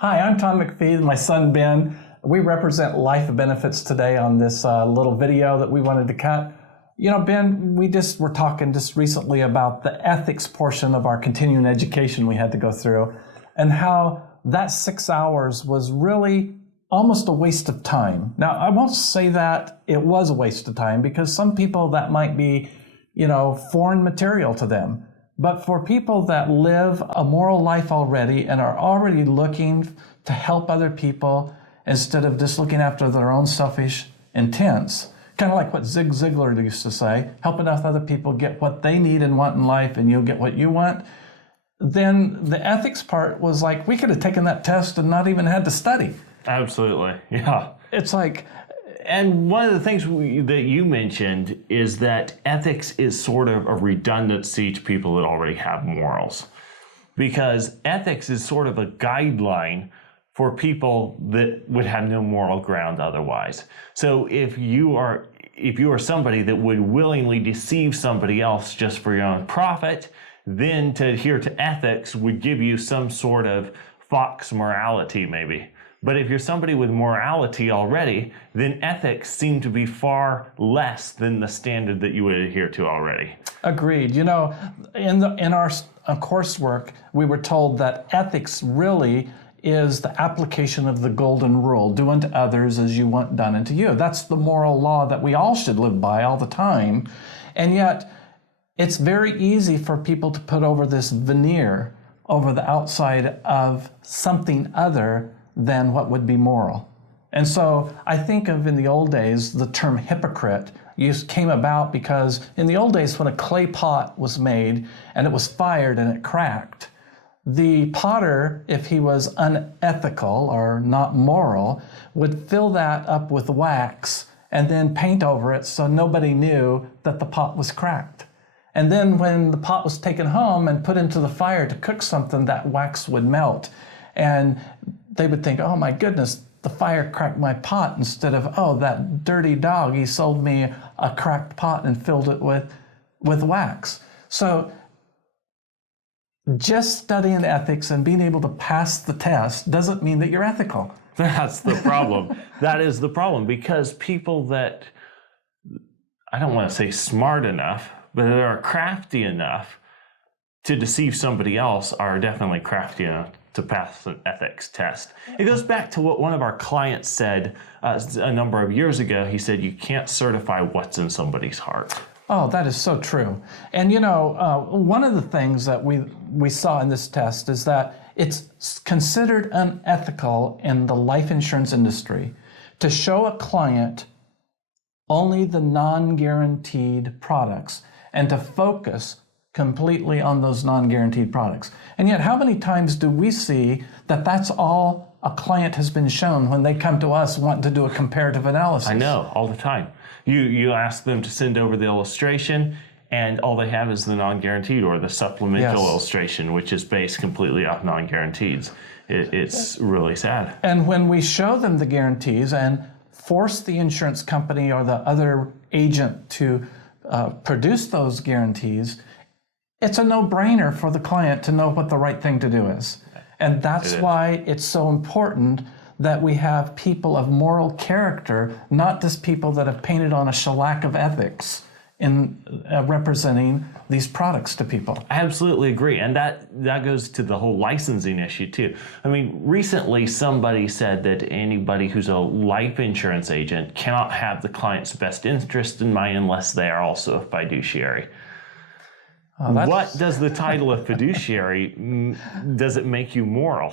Hi, I'm Tom Mcfie, my son Ben. We represent life benefits today on this little video that we wanted to cut. You know, Ben, we just were talking just recently about the ethics portion of our continuing education we had to go through and how that 6 hours was really almost a waste of time. Now, I won't say that it was a waste of time because some people that might be, foreign material to them. But for people that live a moral life already and are already looking to help other people instead of just looking after their own selfish intents, kind of like what Zig Ziglar used to say, help enough other people get what they need and want in life and you'll get what you want, then the ethics part was like, we could have taken that test and not even had to study. Absolutely, yeah. It's like, and one of the things that you mentioned is that ethics is sort of a redundancy to people that already have morals. Because ethics is sort of a guideline for people that would have no moral ground otherwise. So if you are somebody that would willingly deceive somebody else just for your own profit, then to adhere to ethics would give you some sort of fox morality maybe. But if you're somebody with morality already, then ethics seem to be far less than the standard that you would adhere to already. Agreed. In our coursework, we were told that ethics really is the application of the golden rule, do unto others as you want done unto you. That's the moral law that we all should live by all the time. And yet, it's very easy for people to put over this veneer over the outside of something other than what would be moral. And so I think of in the old days, the term hypocrite came about because in the old days when a clay pot was made and it was fired and it cracked, the potter, if he was unethical or not moral, would fill that up with wax and then paint over it so nobody knew that the pot was cracked. And then when the pot was taken home and put into the fire to cook something, that wax would melt. And they would think, oh my goodness, the fire cracked my pot, instead of, oh, that dirty dog, he sold me a cracked pot and filled it with wax. So just studying ethics and being able to pass the test doesn't mean that you're ethical. That's the problem. That is the problem, because people that, I don't want to say smart enough, but that are crafty enough to deceive somebody else are definitely crafty enough to pass an ethics test. It goes back to what one of our clients said a number of years ago. He said, you can't certify what's in somebody's heart. Oh, that is so true. And one of the things that we saw in this test is that it's considered unethical in the life insurance industry to show a client only the non-guaranteed products and to focus completely on those non-guaranteed products. And yet, how many times do we see that that's all a client has been shown when they come to us wanting to do a comparative analysis? I know, all the time. You ask them to send over the illustration, and all they have is the non-guaranteed or the supplemental illustration, which is based completely off non-guarantees. It's really sad. And when we show them the guarantees and force the insurance company or the other agent to produce those guarantees, it's a no-brainer for the client to know what the right thing to do is. And that's why it's so important that we have people of moral character, not just people that have painted on a shellac of ethics in representing these products to people. I absolutely agree. And that goes to the whole licensing issue too. I mean, recently somebody said that anybody who's a life insurance agent cannot have the client's best interest in mind unless they are also a fiduciary. What does the title of fiduciary, does it make you moral?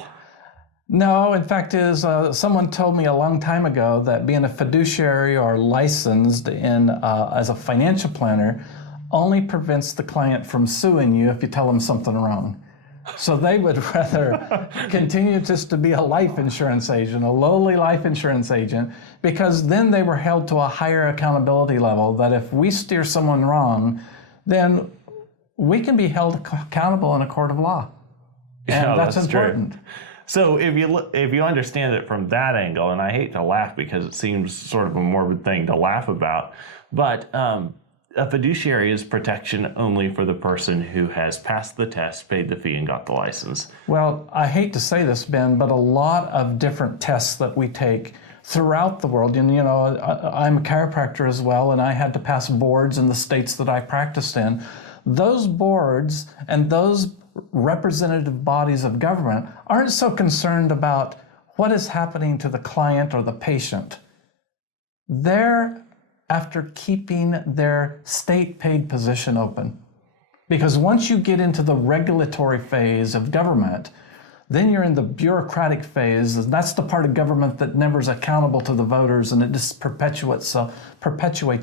No, in fact, someone told me a long time ago that being a fiduciary or licensed as a financial planner only prevents the client from suing you if you tell them something wrong. So they would rather continue just to be a life insurance agent, a lowly life insurance agent, because then they were held to a higher accountability level that if we steer someone wrong, then we can be held accountable in a court of law. And that's important. True. So if you understand it from that angle, and I hate to laugh because it seems sort of a morbid thing to laugh about, but a fiduciary is protection only for the person who has passed the test, paid the fee, and got the license. Well, I hate to say this, Ben, but a lot of different tests that we take throughout the world, and I'm a chiropractor as well, and I had to pass boards in the states that I practiced in. Those boards and those representative bodies of government aren't so concerned about what is happening to the client or the patient. They're after keeping their state-paid position open. Because once you get into the regulatory phase of government, then you're in the bureaucratic phase, and that's the part of government that never is accountable to the voters, and it just perpetuates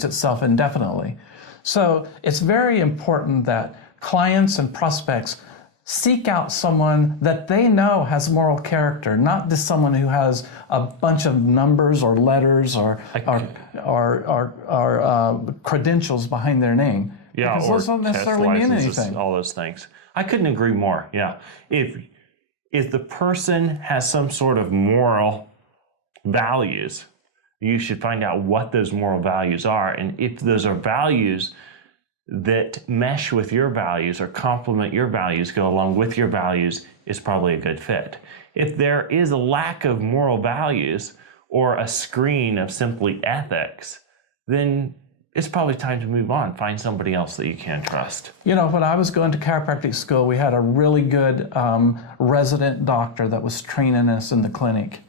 itself indefinitely. So it's very important that clients and prospects seek out someone that they know has moral character, not just someone who has a bunch of numbers or letters or credentials behind their name. Yeah, because or those don't necessarily mean anything. All those things. I couldn't agree more. Yeah, if the person has some sort of moral values, you should find out what those moral values are, and if those are values that mesh with your values or complement your values, go along with your values, is probably a good fit. If there is a lack of moral values or a screen of simply ethics, then it's probably time to move on. Find somebody else that you can trust. When I was going to chiropractic school, we had a really good resident doctor that was training us in the clinic.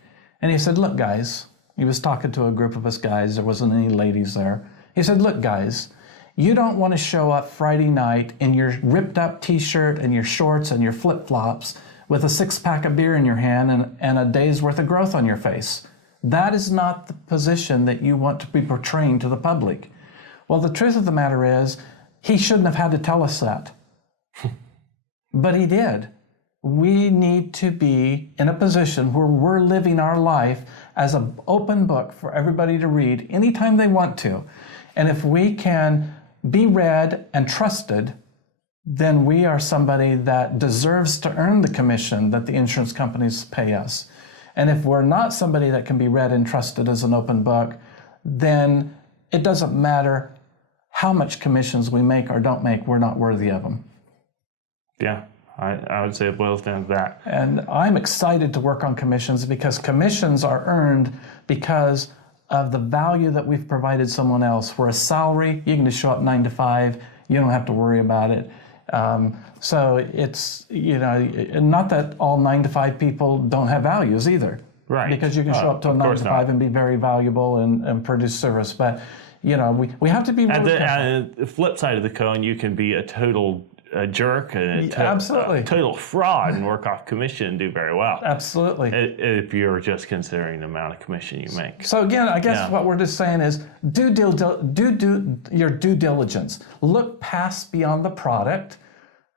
And he said, look, guys, he was talking to a group of us guys. There wasn't any ladies there. He said, look, guys, you don't want to show up Friday night in your ripped up t-shirt and your shorts and your flip-flops with a 6-pack of beer in your hand and a day's worth of growth on your face. That is not the position that you want to be portraying to the public. Well, the truth of the matter is, he shouldn't have had to tell us that. But he did. We need to be in a position where we're living our life as an open book for everybody to read anytime they want to. And if we can be read and trusted, then we are somebody that deserves to earn the commission that the insurance companies pay us. And if we're not somebody that can be read and trusted as an open book, then it doesn't matter how much commissions we make or don't make, we're not worthy of them. Yeah, I would say it boils down to that. And I'm excited to work on commissions because commissions are earned because of the value that we've provided someone else. For a salary, you can just show up 9 to 5, you don't have to worry about it. So it's, not that all 9 to 5 people don't have values either. Right. Because you can show up to a 9 to 5 and be very valuable and produce service. But, we have to be really At the flip side of the coin, you can be a total jerk and absolutely. A total fraud and work off commission and do very well. Absolutely. If you're just considering the amount of commission you make. So again, I guess what we're just saying is do your due diligence. Look past beyond the product,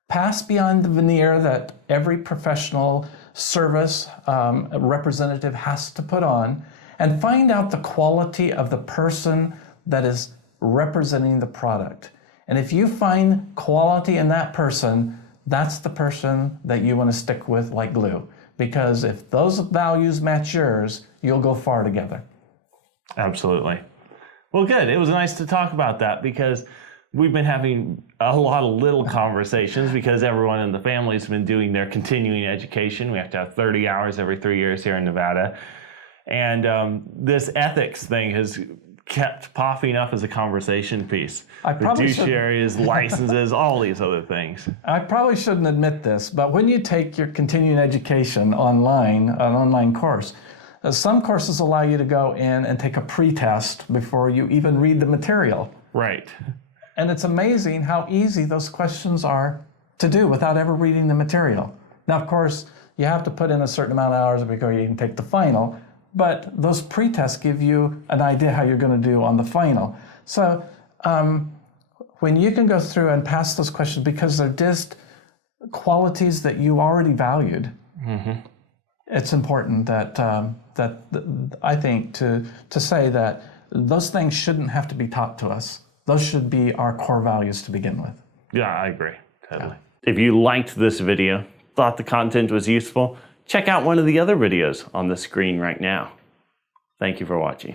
past beyond the veneer that every professional service representative has to put on, and find out the quality of the person that is representing the product. And if you find quality in that person, that's the person that you want to stick with like glue. Because if those values match yours, you'll go far together. Absolutely. Well, good. It was nice to talk about that because we've been having a lot of little conversations because everyone in the family has been doing their continuing education. We have to have 30 hours every 3 years here in Nevada. And this ethics thing has kept popping up as a conversation pice. Fiduciaries, licenses, all these other things. I probably shouldn't admit this, but when you take your continuing education online, an online course, some courses allow you to go in and take a pre-test before you even read the material. Right. And it's amazing how easy those questions are to do without ever reading the material. Now, of course, you have to put in a certain amount of hours before you can take the final, but those pre-tests give you an idea how you're going to do on the final. So when you can go through and pass those questions because they're just qualities that you already valued, it's important that I think to say that those things shouldn't have to be taught to us. Those should be our core values to begin with. Yeah, I agree. Totally. Yeah. If you liked this video, thought the content was useful, check out one of the other videos on the screen right now. Thank you for watching.